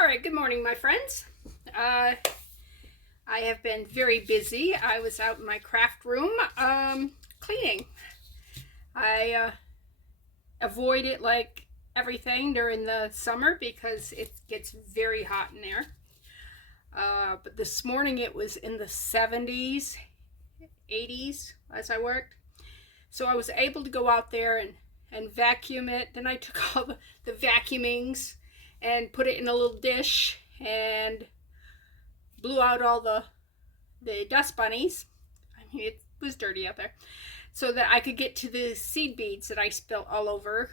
All right, good morning, my friends. I have been very busy. I was out in my craft room cleaning. I avoid it like everything during the summer because it gets very hot in there. But this morning it was in the 70s, 80s as I worked. So I was able to go out there and vacuum it. Then I took all the vacuumings and put it in a little dish and blew out all the dust bunnies. I mean, it was dirty out there. So that I could get to the seed beads that I spilt all over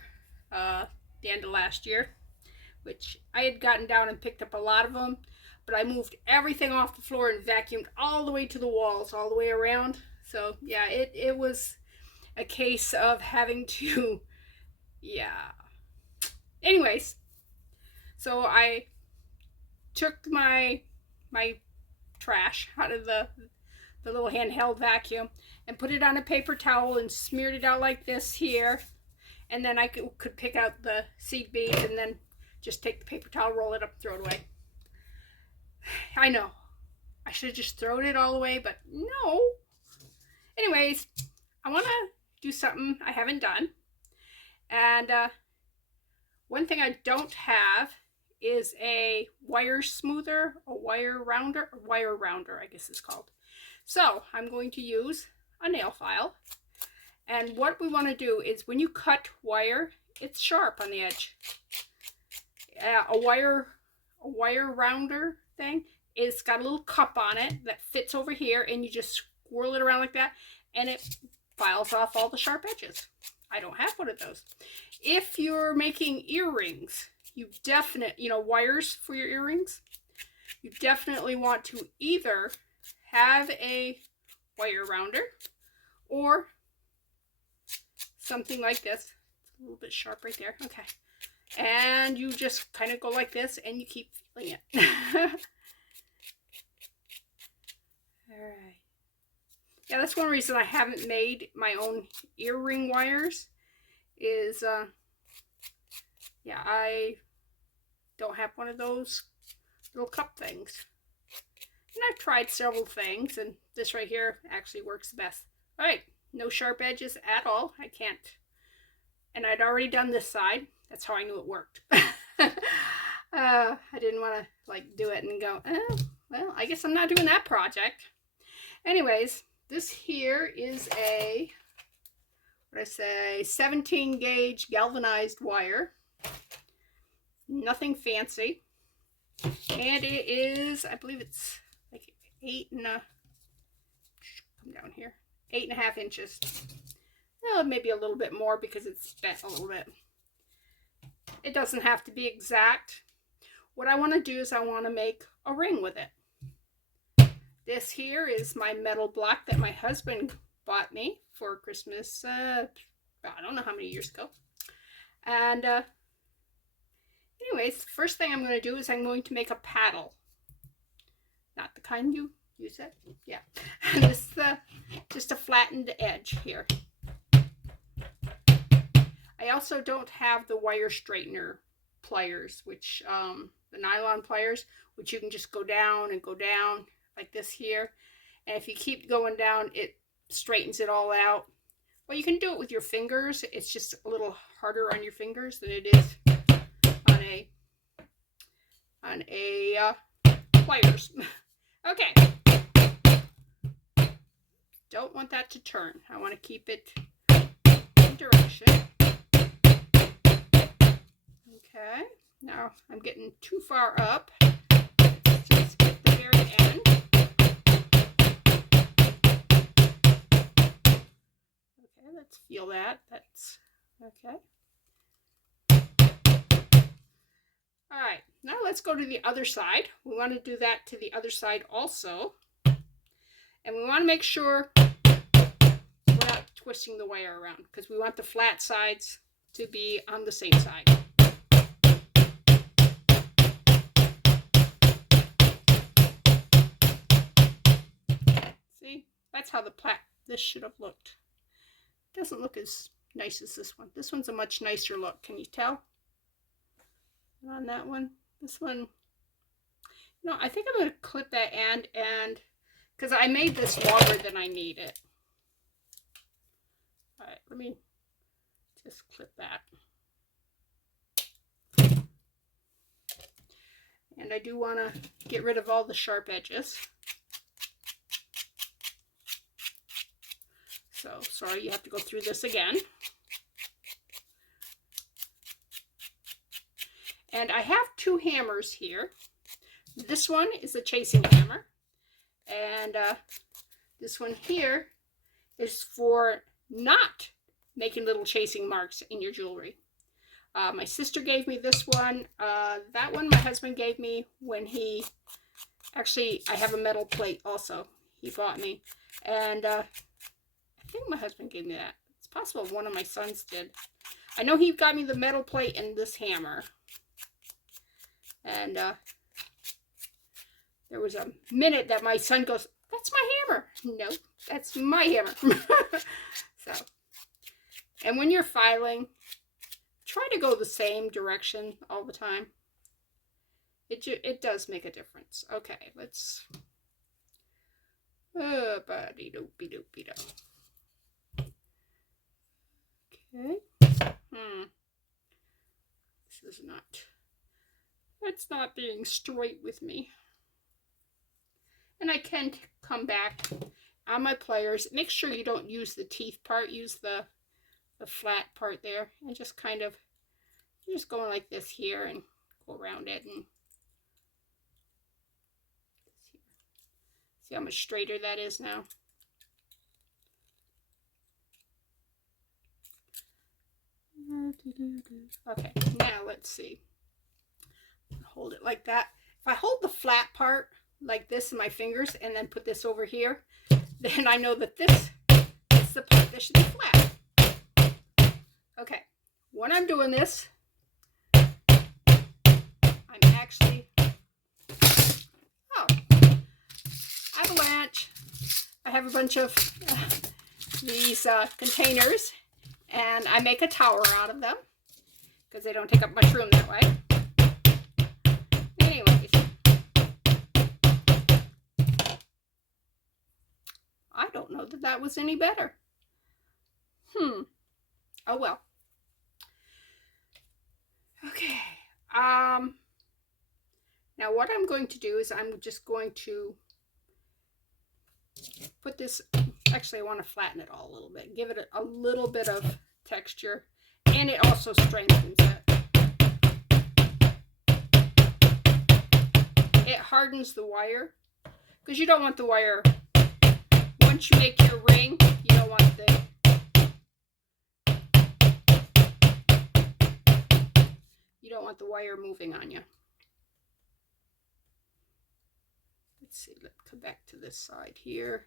the end of last year, which I had gotten down and picked up a lot of them, but I moved everything off the floor and vacuumed all the way to the walls, all the way around. So yeah, it was a case of having to, yeah. Anyways, so I took my trash out of the little handheld vacuum and put it on a paper towel and smeared it out like this here, and then I could pick out the seed beads and then just take the paper towel, roll it up, throw it away. I know I should have just thrown it all away, but no. Anyways, I want to do something I haven't done, and one thing I don't have is a wire smoother, a wire rounder, I guess it's called. So I'm going to use a nail file, and what we want to do is when you cut wire, it's sharp on the edge. A wire rounder thing, it's got a little cup on it that fits over here, and you just swirl it around like that, and it files off all the sharp edges. I don't have one of those. If you're making earrings, you definitely, wires for your earrings, you definitely want to either have a wire rounder or something like this. It's a little bit sharp right there. Okay. And you just kind of go like this and you keep feeling it. All right. Yeah, that's one reason I haven't made my own earring wires is, yeah, I don't have one of those little cup things. And I've tried several things, and this right here actually works the best. All right, no sharp edges at all. I can't. And I'd already done this side. That's how I knew it worked. I didn't want to do it and go, well, I guess I'm not doing that project. Anyways, this here is a, 17 gauge galvanized wire. Nothing fancy. And it is, I believe it's like 8.5 inches. Well, maybe a little bit more because it's bent a little bit. It doesn't have to be exact. What I want to do is I want to make a ring with it. This here is my metal block that my husband bought me for Christmas, I don't know how many years ago. And anyways, the first thing I'm going to do is I'm going to make a paddle. Not the kind you use it. Yeah. This is just a flattened edge here. I also don't have the wire straightener pliers, which the nylon pliers, which you can just go down and go down like this here. And if you keep going down, it straightens it all out. Well, you can do it with your fingers. It's just a little harder on your fingers than it is on a pliers. Okay. Don't want that to turn. I want to keep it in direction. Okay. Now I'm getting too far up. Let's just get the very end. Okay, let's feel that. That's okay. All right, now let's go to the other side. We want to do that to the other side also. And we want to make sure we're not twisting the wire around because we want the flat sides to be on the same side. See, that's how this should have looked. It doesn't look as nice as this one. This one's a much nicer look. Can you tell? On that one, this one No, I think I'm going to clip that end, and because I made this longer than I need it. All right, let me just clip that. And I do want to get rid of all the sharp edges. So sorry you have to go through this again. And I have two hammers here. This one is a chasing hammer, and this one here is for not making little chasing marks in your jewelry. My sister gave me this one. That one my husband gave me when he, actually I have a metal plate also he bought me, and I think my husband gave me that. It's possible one of my sons did. I know he got me the metal plate and this hammer. And there was a minute that my son goes, "That's my hammer." No, that's my hammer. So, and when you're filing, try to go the same direction all the time. It does make a difference. Okay, let's. Ba-dee-doo-be-doo-be-doo. Okay. This is not. It's not being straight with me. And I can come back on my pliers. Make sure you don't use the teeth part. Use the flat part there. And just kind of, you're just going like this here and go around it. And see how much straighter that is now. Okay, now let's see. Hold it like that. If I hold the flat part like this in my fingers and then put this over here, then I know that this is the part that should be flat. Okay, when I'm doing this, I'm actually, avalanche. I have a bunch of these containers, and I make a tower out of them because they don't take up much room that way. Anyways, I don't know that that was any better. Oh well. Okay. Now what I'm going to do is I'm just going to put this, actually I want to flatten it all a little bit, give it a little bit of texture, and it also strengthens it. It hardens the wire, because you don't want the wire, once you make your ring, you don't want the wire moving on you. Let's see, let's come back to this side here.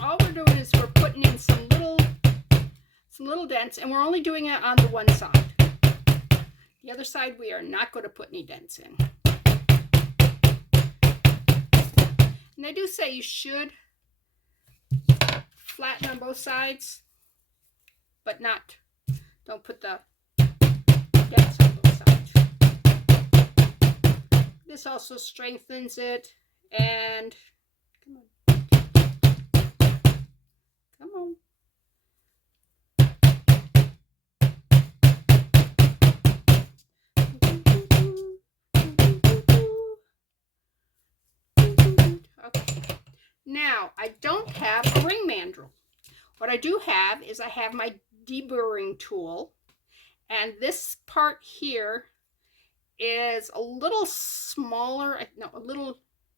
All we're doing is we're putting in some little dents, and we're only doing it on the one side. The other side we are not going to put any dents in. And they do say you should flatten on both sides, but don't put the dents on both sides. This also strengthens it, and come on. Okay. Now, I don't have a ring mandrel. What I do have is I have my deburring tool, and this part here is a little smaller.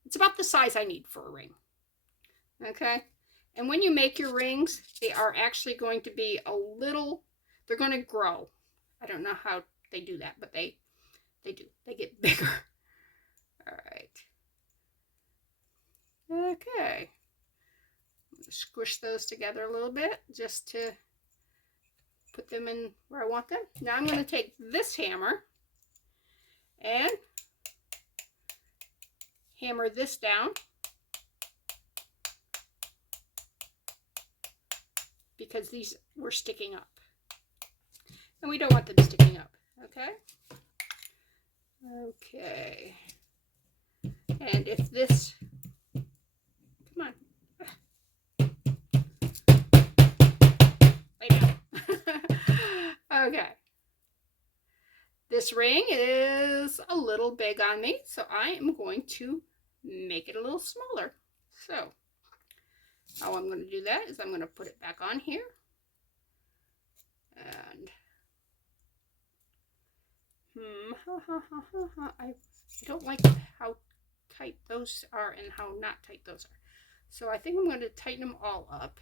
It's about the size I need for a ring. Okay? And when you make your rings, they are actually going to be they're going to grow. I don't know how they do that, but they do. They get bigger. All right. Okay. I'm going to squish those together a little bit just to put them in where I want them. Now I'm going to take this hammer and hammer this down, because these were sticking up, and we don't want them sticking up. Okay. And if this, come on, lay down. Okay. This ring is a little big on me, so I am going to make it a little smaller. So how I'm going to do that is I'm going to put it back on here. And I don't like how tight those are and how not tight those are. So I think I'm going to tighten them all up.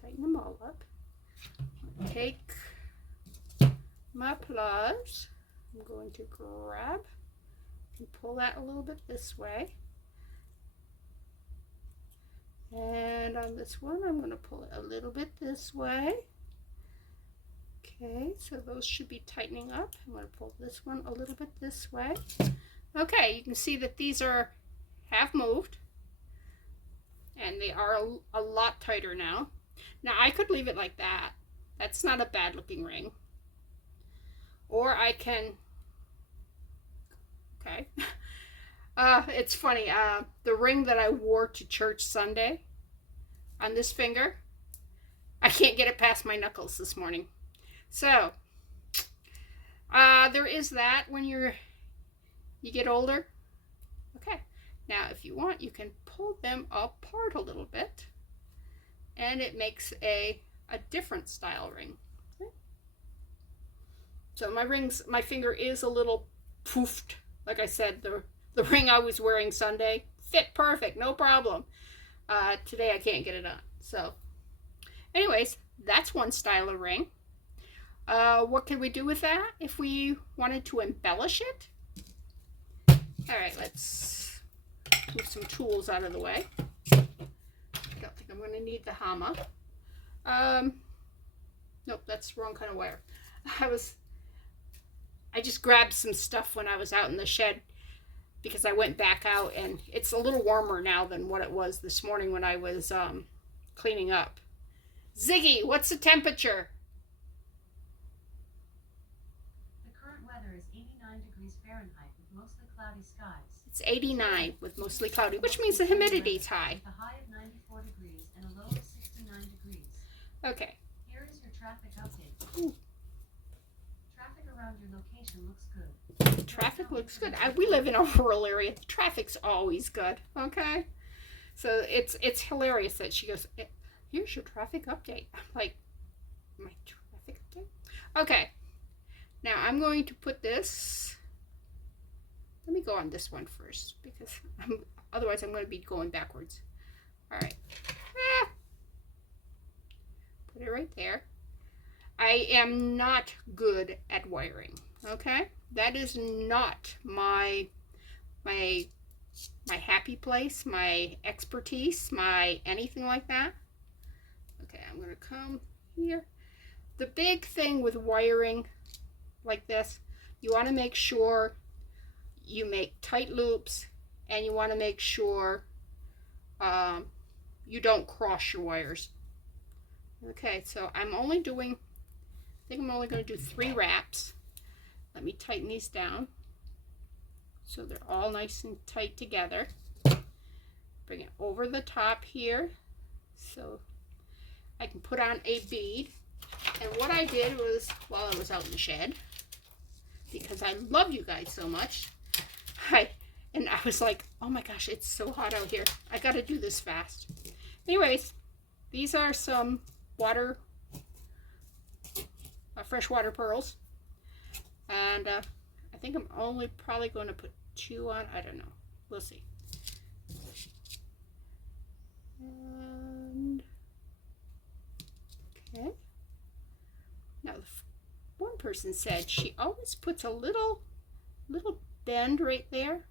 Tighten them all up. Take my pliers. I'm going to grab and pull that a little bit this way. And on this one, I'm going to pull it a little bit this way. Okay, so those should be tightening up. I'm going to pull this one a little bit this way. Okay, you can see that these have moved. And they are a lot tighter now. Now, I could leave it like that. That's not a bad looking ring. Or I can, okay. It's funny, the ring that I wore to church Sunday on this finger, I can't get it past my knuckles this morning. So, there is that when you get older. Okay, now if you want, you can pull them apart a little bit, and it makes a different style ring. Okay. So my finger is a little poofed. Like I said, the ring I was wearing Sunday fit perfect, no problem. Today I can't get it on. So anyways, that's one style of ring. What can we do with that if we wanted to embellish it? All right, let's move some tools out of the way. I don't think I'm going to need the hammer. Nope, that's the wrong kind of wire. I just grabbed some stuff when I was out in the shed because I went back out, and it's a little warmer now than what it was this morning when I was cleaning up. Ziggy, what's the temperature? The current weather is 89 degrees Fahrenheit with mostly cloudy skies. It's 89 with mostly cloudy, which means the humidity's high. With a high of 94 degrees and a low of 69 degrees. Okay. Here is your traffic update. Ooh. Traffic around your location looks good. Traffic looks good. We live in a rural area. The traffic's always good. Okay. So it's hilarious that she goes, here's your traffic update. I'm like, my traffic update? Okay. Now I'm going to put this, let me go on this one first because otherwise I'm going to be going backwards. All right. Put it right there. I am not good at wiring. Okay. That is not my happy place, my expertise, my anything like that. Okay, I'm going to come here. The big thing with wiring like this, you want to make sure you make tight loops, and you want to make sure you don't cross your wires. Okay, so I think I'm only going to do 3 wraps. Let me tighten these down so they're all nice and tight together. Bring it over the top here so I can put on a bead. And what I did was, while I was out in the shed, because I love you guys so much, I was like, oh my gosh, it's so hot out here. I got to do this fast. Anyways, these are some freshwater pearls. And I think I'm only probably going to put 2 on. I don't know. We'll see. And okay. Now, one person said she always puts a little bend right there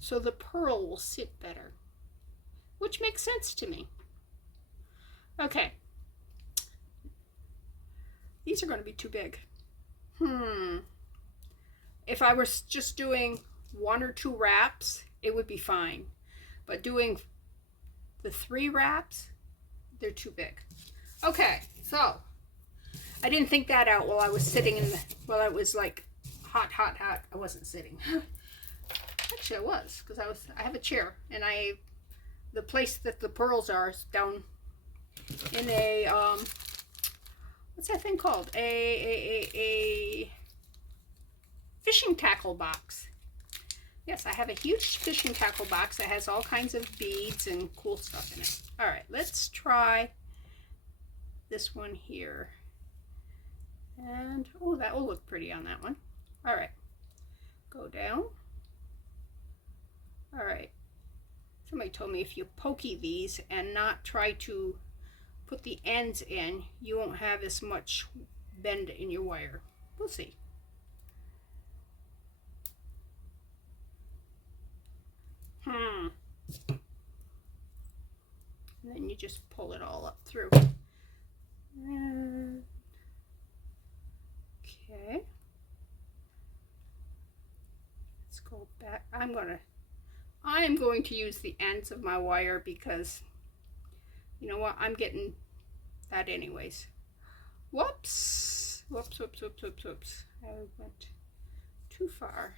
so the pearl will sit better, which makes sense to me. Okay. These are going to be too big. If I was just doing 1 or 2 wraps, it would be fine. But doing the 3 wraps, they're too big. Okay, so I didn't think that out while I was sitting while I was like hot. I wasn't sitting. Actually, I was, because I have a chair, and the place that the pearls are is down in a, what's that thing called? A fishing tackle box. Yes, I have a huge fishing tackle box that has all kinds of beads and cool stuff in it. All right, let's try this one here. And, oh, that will look pretty on that one. All right, go down. All right, somebody told me if you pokey these and not try to put the ends in, you won't have as much bend in your wire. We'll see. And then you just pull it all up through. Okay. Let's go back. I am going to use the ends of my wire because you know what? I'm getting that anyways. Whoops. Whoops, whoops, whoops, whoops, whoops. I went too far.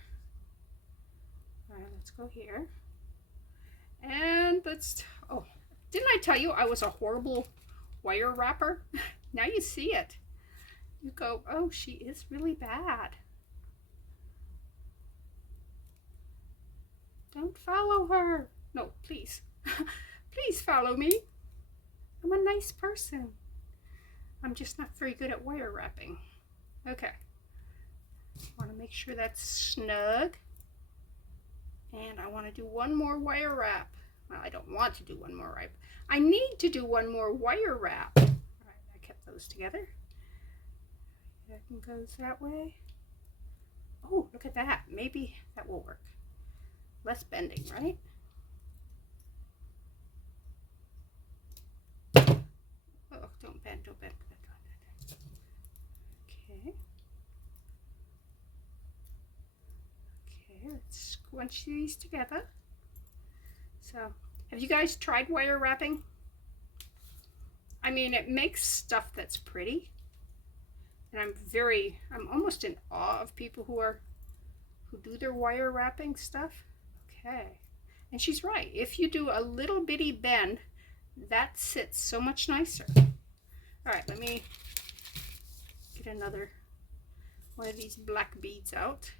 All right, let's go here. And oh, didn't I tell you I was a horrible wire wrapper? Now you see it. You go, oh, she is really bad. Don't follow her. No, please. Please follow me. I'm a nice person. I'm just not very good at wire wrapping. Okay. I want to make sure that's snug. And I want to do one more wire wrap. Well, I don't want to do one more wrap. I need to do one more wire wrap. All right, I kept those together. That goes that way. Oh, look at that. Maybe that will work. Less bending, right? Oh, don't bend, don't bend, don't bend. Okay. Okay, let's squinch these together. So, have you guys tried wire wrapping? I mean, it makes stuff that's pretty. And I'm almost in awe of people who do their wire wrapping stuff. Okay. And she's right. If you do a little bitty bend, that sits so much nicer. All right, let me get another one of these black beads out.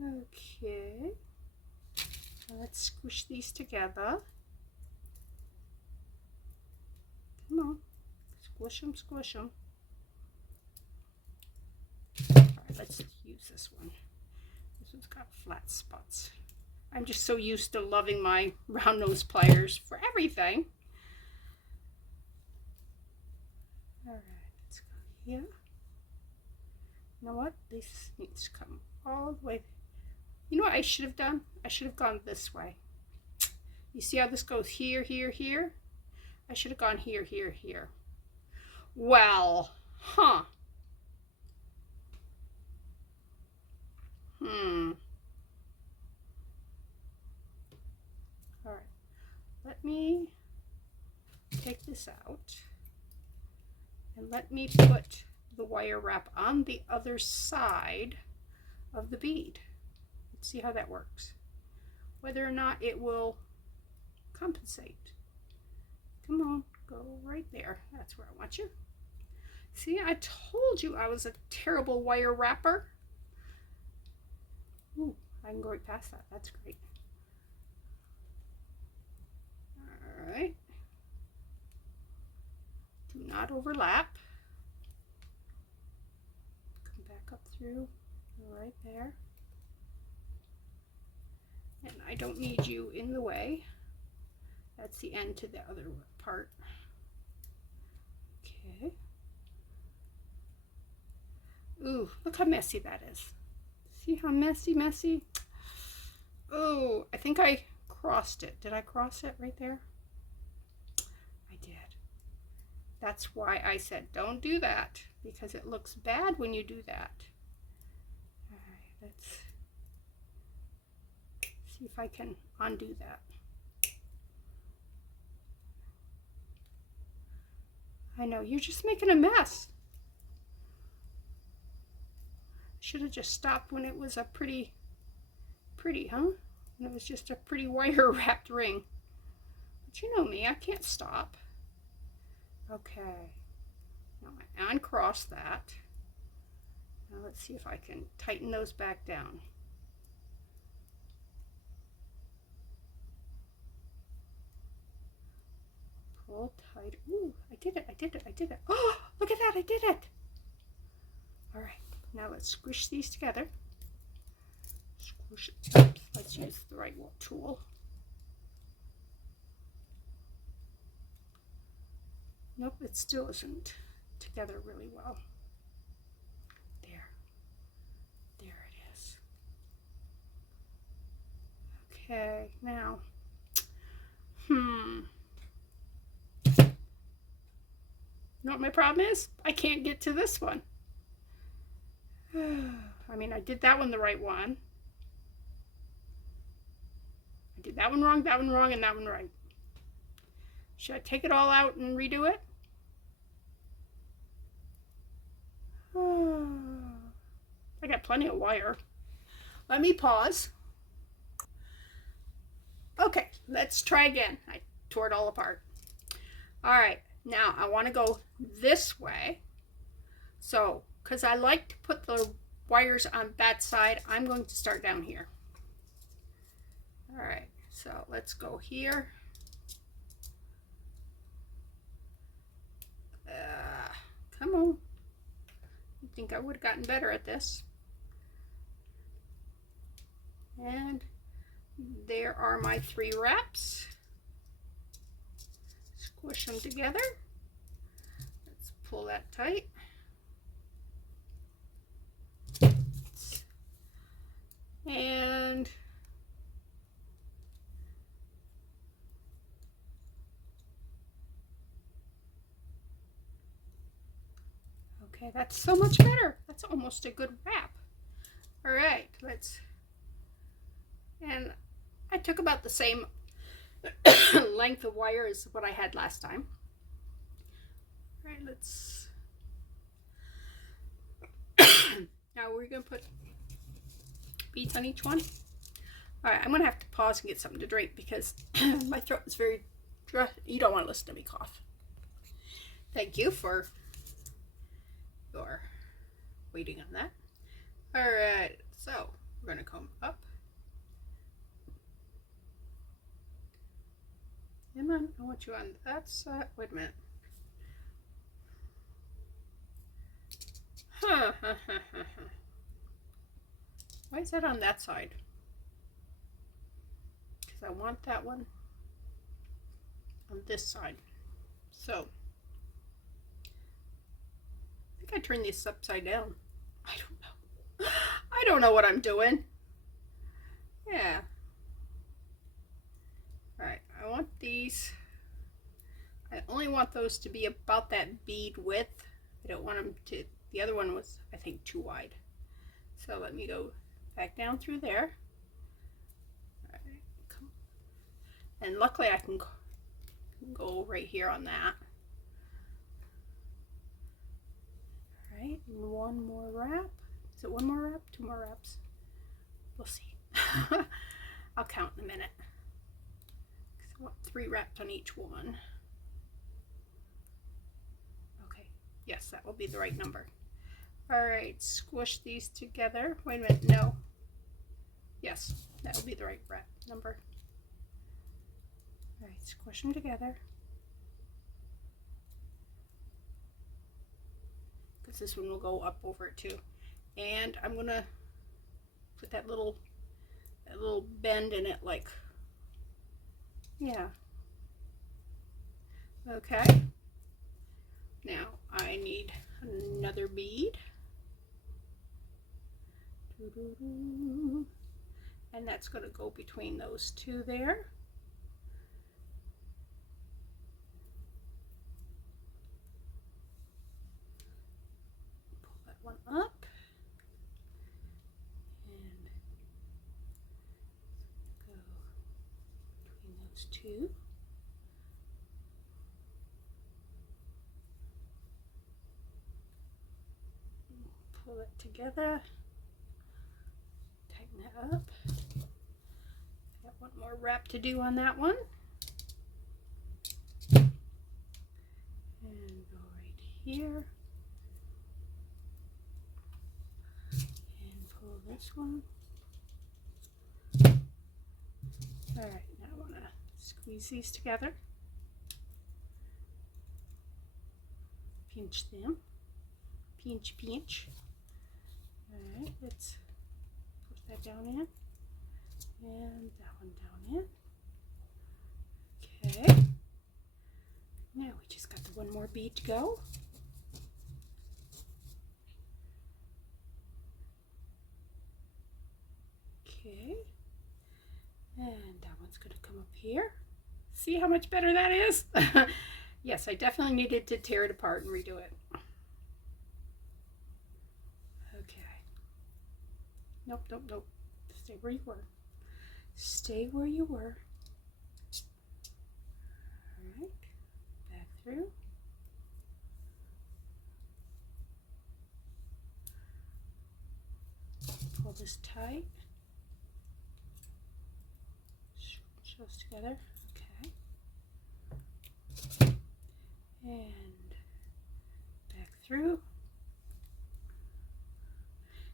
Okay. Let's squish these together. Come on. Squish them, squish them. All right, let's use this one. This one's got flat spots. I'm just so used to loving my round nose pliers for everything. All right, let's go here. You know what? This needs to come all the way. You know what I should have done? I should have gone this way. You see how this goes here, here, here? I should have gone here, here, here. Well, huh. All right, let me take this out and let me put the wire wrap on the other side of the bead. Let's see how that works. Whether or not it will compensate. Come on, go right there. That's where I want you. See, I told you I was a terrible wire wrapper. Ooh, I can go right past that. That's great. All right. Do not overlap. Come back up through right there. And I don't need you in the way. That's the end to the other part. Okay. Ooh, look how messy that is. See how messy? Oh, I think I crossed it. Did I cross it right there? I did. That's why I said don't do that, because it looks bad when you do that. All right, let's see if I can undo that. I know, you're just making a mess. Should have just stopped when it was a pretty, huh? When it was just a pretty wire wrapped ring. But you know me, I can't stop. Okay. Now I uncross that. Now let's see if I can tighten those back down. Pull tight. Ooh, I did it, I did it, I did it. Oh, look at that, I did it. All right, now let's squish these together. Squish it. Oops, let's use the right tool. Nope, it still isn't together really well. There. There it is. Okay, now, you know what my problem is? I can't get to this one. I mean, I did that one the right one. I did that one wrong, and that one right. Should I take it all out and redo it? I got plenty of wire. Let me pause. Okay, let's try again. I tore it all apart. All right, now I want to go this way. So, because I like to put the wires on that side, I'm going to start down here. All right, so let's go here. Come on. I think I would have gotten better at this. And there are my 3 wraps. Squish them together. Let's pull that tight. And okay, that's so much better. That's almost a good wrap. All right, and I took about the same length of wire as what I had last time. All right, let's, now we're gonna put beads on each one. All right, I'm gonna have to pause and get something to drink because my throat is very dry. You don't want to listen to me cough. Thank you for your waiting on that. All right, so we're gonna come up. Come on, I want you on that side. Wait a minute. Why is that on that side? Because I want that one on this side. So I think I turned this upside down. I don't know. I don't know what I'm doing. Yeah. All right, I want these. I only want those to be about that bead width. I don't want them to, the other one was, I think, too wide. So let me go back down through there. All right, come. And luckily I can go right here on that. All right, one more wrap. Is it one more wrap? 2 more wraps? We'll see. I'll count in a minute. I want 3 wrapped on each one. Okay, yes, that will be the right number. All right, squish these together. Wait a minute, no. Yes, that will be the right wrap number. All right, squish them together. Because this one will go up over it too. And I'm gonna put that little bend in it, like, yeah. Okay. Now I need another bead. And that's going to go between those 2 there. Pull that one up. And go between those 2. Pull it together. that up. Got one more wrap to do on that one. And go right here. And pull this one. Alright, now I want to squeeze these together. Pinch them. Pinch, pinch. Alright, let's push that down in. And that one down in. Okay. Now we just got the one more bead to go. Okay. And that one's going to come up here. See how much better that is? Yes, I definitely needed to tear it apart and redo it. Okay. Nope, nope, nope. Stay where you were. Stay where you were. Alright. Back through. Pull this tight. Those together. Okay. And back through.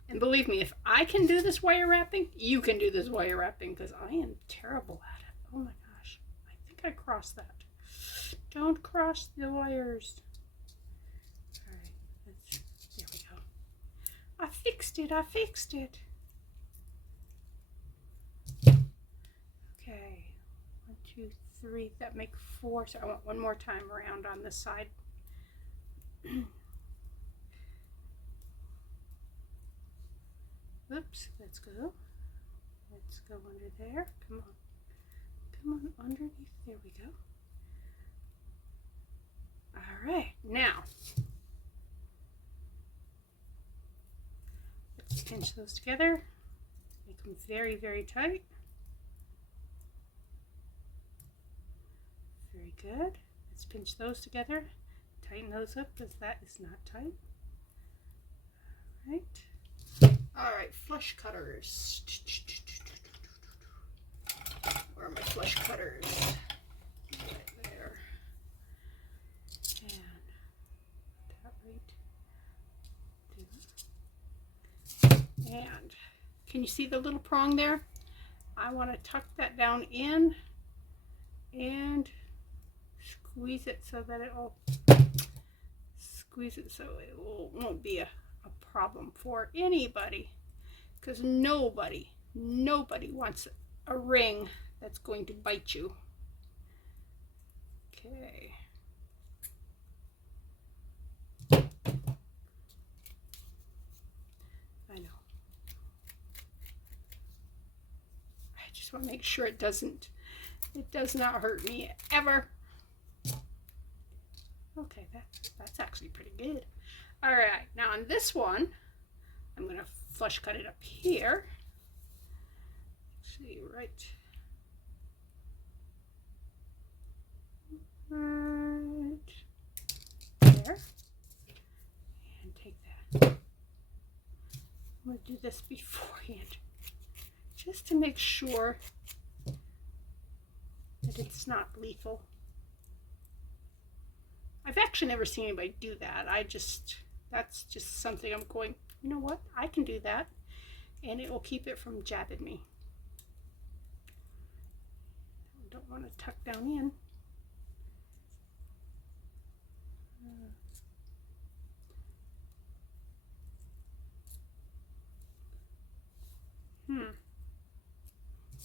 And believe me, if I can do this wire wrapping, you can do this wire wrapping, because I am terrible at it. Oh my gosh. I think I crossed that. Don't cross the wires. Alright, there we go. I fixed it. I fixed it. Okay. 1, 2, 3. That make 4. So I want one more time around on this side. Oops, let's go. Let's go under there. Come on. Come on underneath. There we go. All right, now let's pinch those together. Make them very, very tight. Very good. Let's pinch those together. Tighten those up because that is not tight. All right. All right, flush cutters. Where are my flush cutters? Right there. And that right there. And can you see the little prong there? I want to tuck that down in and squeeze it so that it will won't be a problem for anybody, because nobody wants a ring that's going to bite you. Okay. I know. I just want to make sure it does not hurt me ever. Okay, that's actually pretty good. All right, now on this one, I'm going to flush cut it up here. Actually, right there. And take that. I'm going to do this beforehand, just to make sure that it's not lethal. I've actually never seen anybody do that. That's just something I'm going, you know what? I can do that, and it will keep it from jabbing me. I don't want to tuck down in.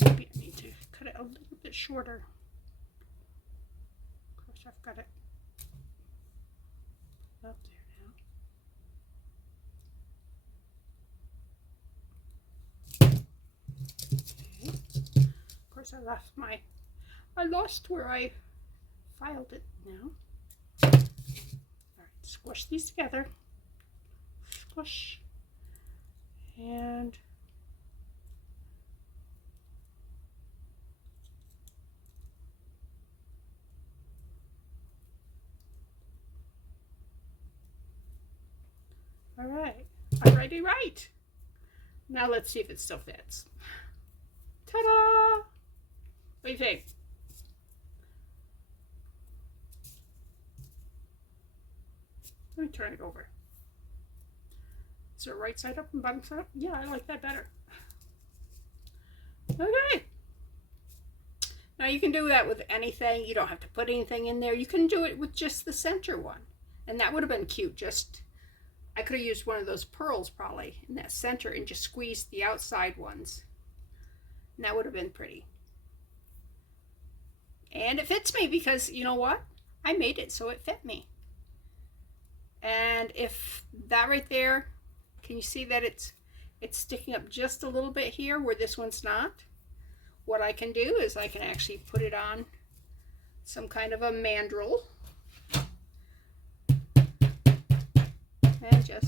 Maybe I need to cut it a little bit shorter. Of course, I've got it up there now. Okay. Of course, I lost where I filed it now. All right, squish these together. Squish. And all right, alrighty, right. Now let's see if it still fits. Ta-da! What do you think? Let me turn it over. Is it right side up and bottom side up? Yeah, I like that better. Okay. Now you can do that with anything. You don't have to put anything in there. You can do it with just the center one. And that would have been cute. I could have used one of those pearls probably in that center and just squeezed the outside ones. And that would have been pretty. And it fits me because, you know what? I made it so it fit me. And if that right there, can you see that it's sticking up just a little bit here where this one's not? What I can do is I can actually put it on some kind of a mandrel. And let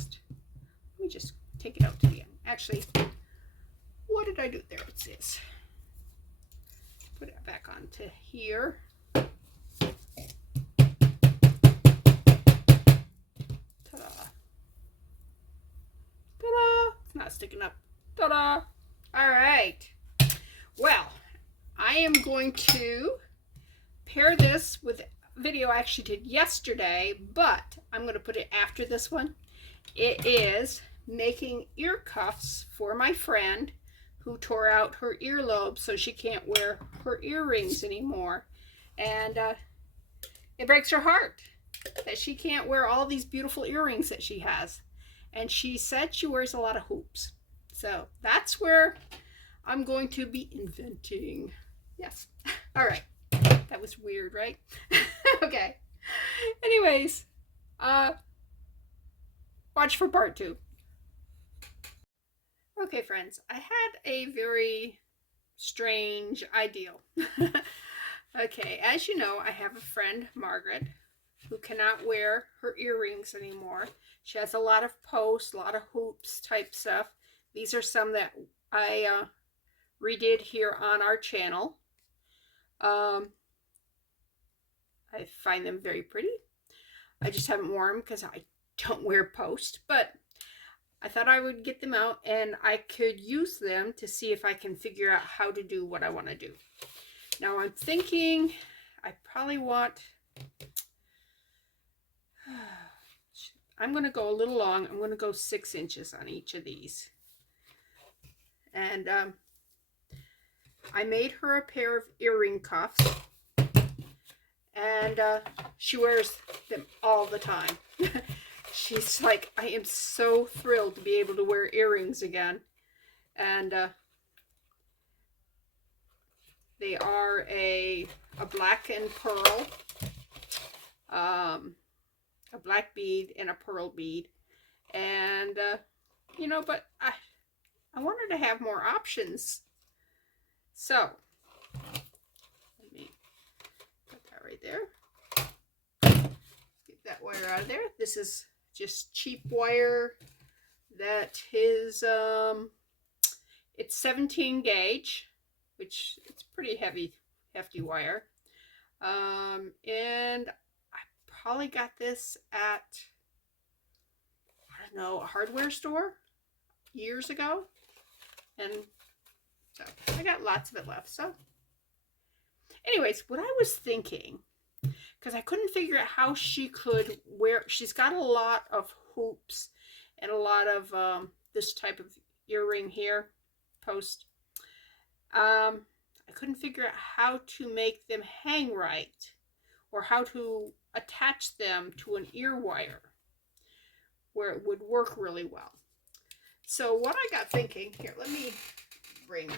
me just take it out to the end. Actually, what did I do? There it is. Put it back onto here. Ta-da. Ta-da. It's not sticking up. Ta-da. All right. Well, I am going to pair this with a video I actually did yesterday, but I'm going to put it after this one. It is making ear cuffs for my friend who tore out her earlobe so she can't wear her earrings anymore. And it breaks her heart that she can't wear all these beautiful earrings that she has. And she said she wears a lot of hoops. So that's where I'm going to be inventing. Yes. All right. That was weird, right? Okay. Anyways, watch for part 2. Okay, friends, I had a very strange ideal. Okay, as you know, I have a friend, Margaret, who cannot wear her earrings anymore. She has a lot of posts, a lot of hoops type stuff. These are some that I redid here on our channel. I find them very pretty. I just haven't worn them because I don't wear posts, but I thought I would get them out and I could use them to see if I can figure out how to do what I want to do. Now I'm thinking I probably want, I'm going to go a little long. I'm going to go 6 inches on each of these. And I made her a pair of earring cuffs. And she wears them all the time. She's like, I am so thrilled to be able to wear earrings again. And they are a black and pearl, a black bead and a pearl bead. And, you know, but I wanted to have more options. So, let me put that right there. Get that wire out of there. This is just cheap wire that is, it's 17 gauge, which it's pretty hefty wire. And I probably got this at, I don't know, a hardware store years ago. And so I got lots of it left. So anyways, what I was thinking, because I couldn't figure out how she could wear, she's got a lot of hoops and a lot of this type of earring here, post. I couldn't figure out how to make them hang right or how to attach them to an ear wire where it would work really well. So what I got thinking, here, let me bring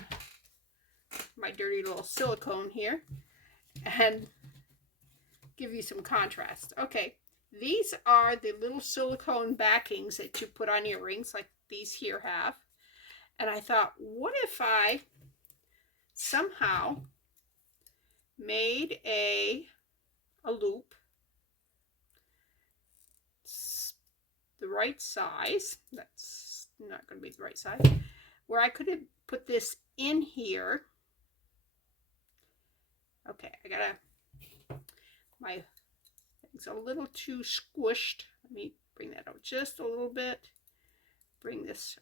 my dirty little silicone here and give you some contrast. Okay, these are the little silicone backings that you put on earrings like these here have. And I thought, what if I somehow made a loop the right size, that's not going to be the right size, where I could have put this in here. Okay, I gotta, my thing's a little too squished. Let me bring that out just a little bit. Bring this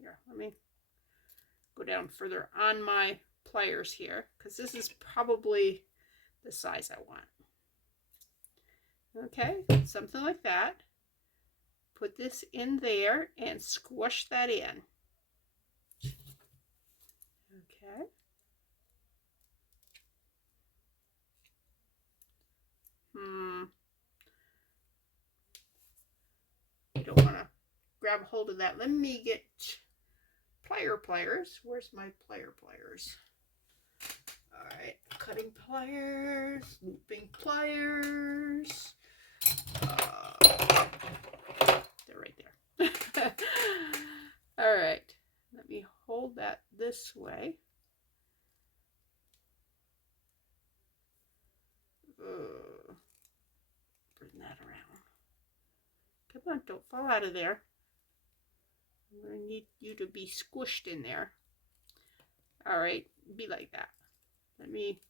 Here, let me go down further on my pliers here, because this is probably the size I want. Okay, something like that. Put this in there and squish that in. Okay. You don't want to grab hold of that. Let me get pliers. Where's my pliers? All right, cutting pliers, looping pliers. They're right there. All right, let me hold that this way. Bring that around. Come on, don't fall out of there. I'm going to need you to be squished in there. All right, be like that. Let me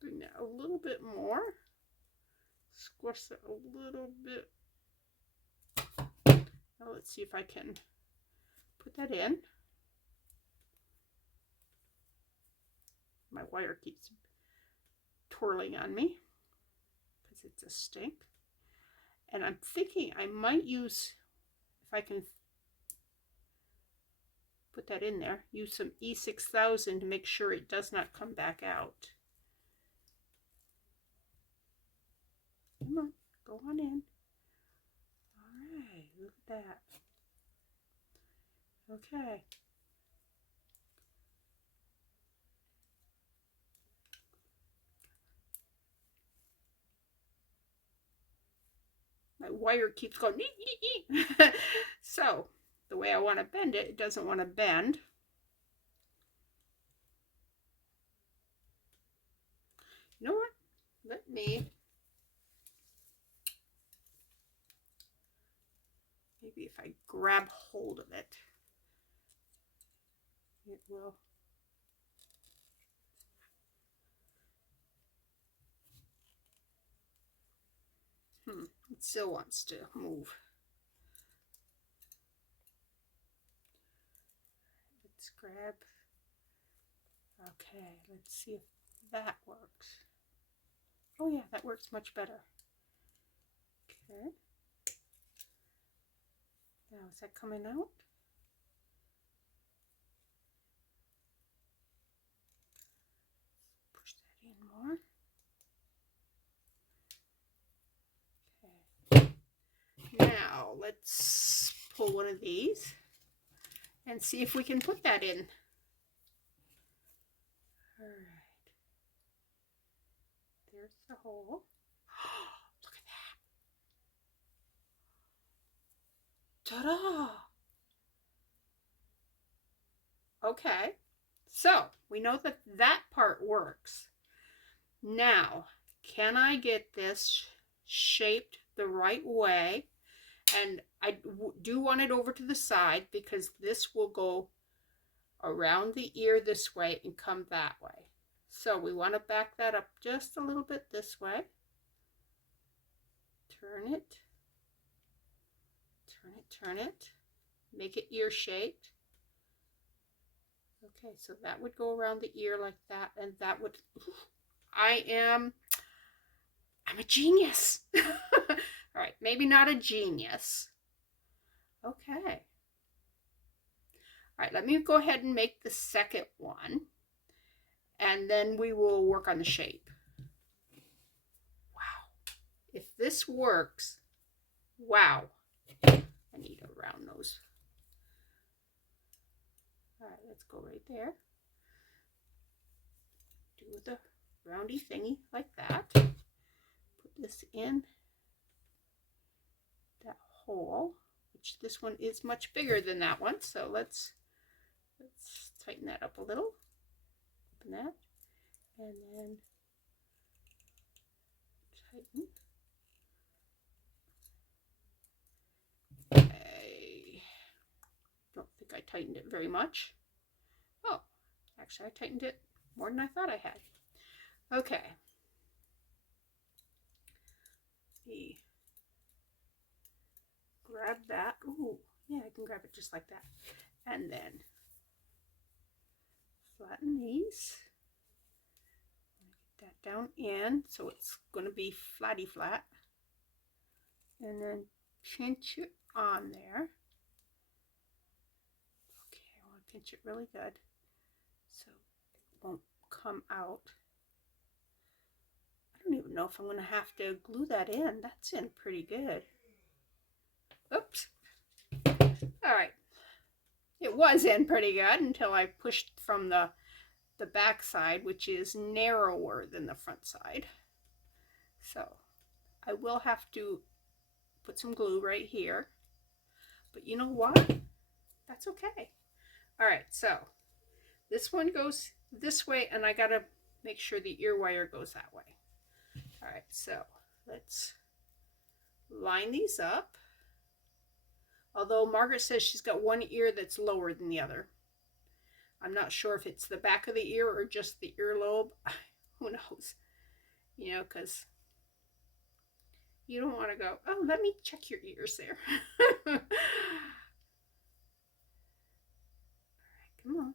bring that a little bit more. Squish it a little bit. Now let's see if I can put that in. My wire keeps twirling on me because it's a stink. And I'm thinking I might use, if I can put that in there, use some E6000 to make sure it does not come back out. Come on, go on in. All right, look at that. Okay. My wire keeps going. So the way I want to bend it, it doesn't want to bend. You know what? Let me, maybe if I grab hold of it, it will. It still wants to move. Let's grab. Okay, let's see if that works. Oh yeah, that works much better. Okay. Now is that coming out? Push that in more. Now let's pull one of these and see if we can put that in. All right. There's the hole. Look at that. Ta-da! Okay. So we know that that part works. Now, can I get this shaped the right way? And I do want it over to the side because this will go around the ear this way and come that way. So we want to back that up just a little bit this way. Turn it. Turn it, turn it. Make it ear shaped. Okay, so that would go around the ear like that, and that would, I'm a genius. All right, maybe not a genius. Okay. All right, let me go ahead and make the second one, and then we will work on the shape. Wow. If this works, wow. I need a round nose. All right, let's go right there. Do the roundy thingy like that. Put this in that hole, which this one is much bigger than that one. So let's tighten that up a little. Open that, and then tighten. I don't think I tightened it very much. Oh, actually I tightened it more than I thought I had. Okay. Grab that. Ooh, yeah, I can grab it just like that. And then flatten these. Get that down in so it's going to be flatty flat. And then pinch it on there. Okay, I want to pinch it really good so it won't come out. I don't even know if I'm going to have to glue that in. That's in pretty good. Oops. All right. It was in pretty good until I pushed from the back side, which is narrower than the front side. So I will have to put some glue right here. But you know what? That's okay. All right, so this one goes this way, and I gotta make sure the ear wire goes that way. All right, so let's line these up. Although Margaret says she's got one ear that's lower than the other. I'm not sure if it's the back of the ear or just the earlobe. Who knows? You know, because you don't want to go, oh, let me check your ears there. All right, come on.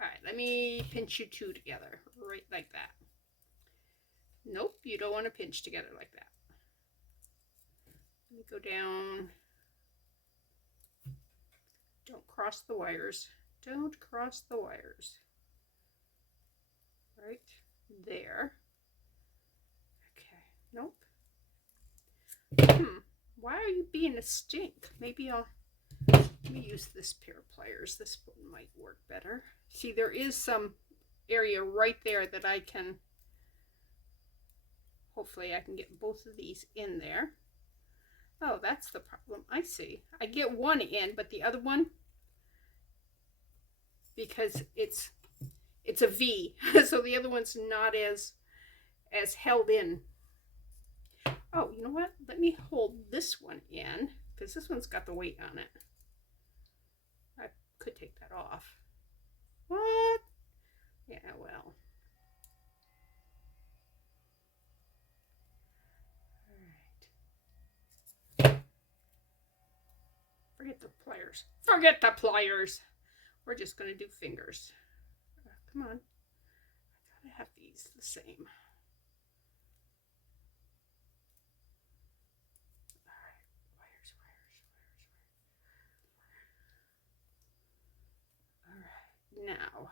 All right, let me pinch you two together, right like that. Nope, you don't want to pinch together like that. Let me go down. Don't cross the wires. Don't cross the wires. Right there. Okay, nope. Why are you being a stink? Maybe let me use this pair of pliers. This one might work better. See, there is some area right there that I can, hopefully I can get both of these in there. Oh, that's the problem. I see. I get one in, but the other one, because it's a V, so the other one's not as held in. Oh, you know what? Let me hold this one in, because this one's got the weight on it. I could take that off. What? Yeah, well. All right. Forget the pliers. Forget the pliers. We're just going to do fingers. Come on. I gotta have these the same. All right, now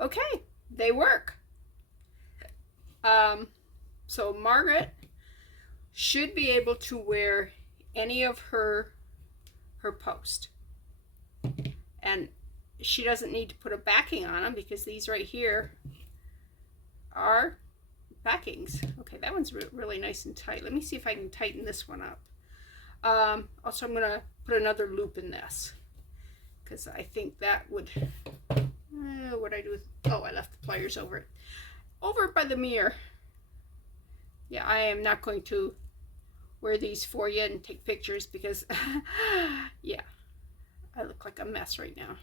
Okay, they work. So Margaret should be able to wear any of her post, and she doesn't need to put a backing on them because these right here are backings. Okay, that one's really nice and tight. Let me see if I can tighten this one up. Also, I'm gonna put another loop in this because I think that would what I do with, oh, I left the pliers over by the mirror. Yeah, I am not going to wear these for you and take pictures because yeah, I look like a mess right now.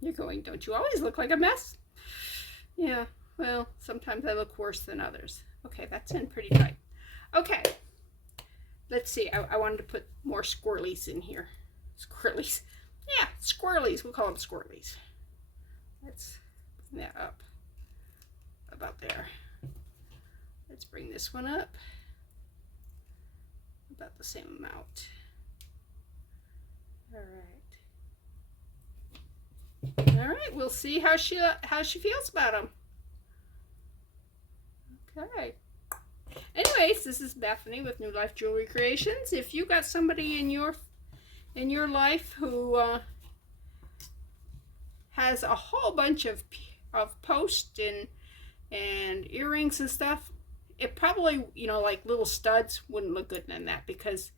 You're going, don't you always look like a mess? Yeah, well, sometimes I look worse than others. Okay, that's in pretty tight. Okay, let's see. I wanted to put more squirrelies in here. Squirrelies. Yeah, squirrelies. We'll call them squirrelies. Let's bring that up about there. Let's bring this one up about the same amount. All right, we'll see how she feels about them. Okay. Anyways, this is Bethany with New Life Jewelry Creations. If you got somebody in your life who has a whole bunch of posts and earrings and stuff, it probably, you know, like little studs wouldn't look good in that because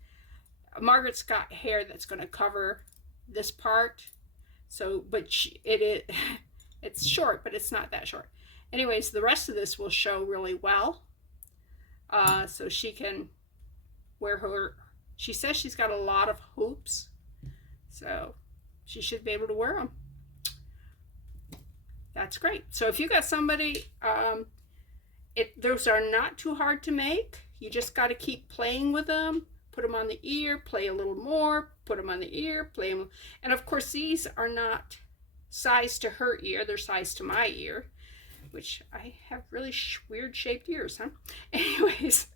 Margaret's got hair that's going to cover this part. So, but it's short, but it's not that short. Anyways, the rest of this will show really well. So she can wear her, she says she's got a lot of hoops. So she should be able to wear them. That's great. So if you got somebody, those are not too hard to make. You just got to keep playing with them. Put them on the ear, play a little more, put them on the ear, play them. And of course, these are not sized to her ear. They're sized to my ear, which I have really weird shaped ears, huh? Anyways,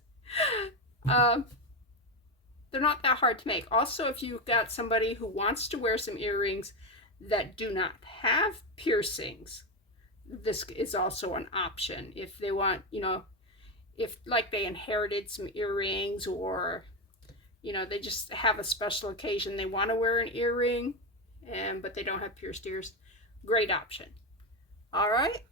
they're not that hard to make. Also, if you've got somebody who wants to wear some earrings that do not have piercings, this is also an option. If they want, you know, if like they inherited some earrings, or you know, they just have a special occasion, they want to wear an earring, but they don't have pierced ears, great option. All right.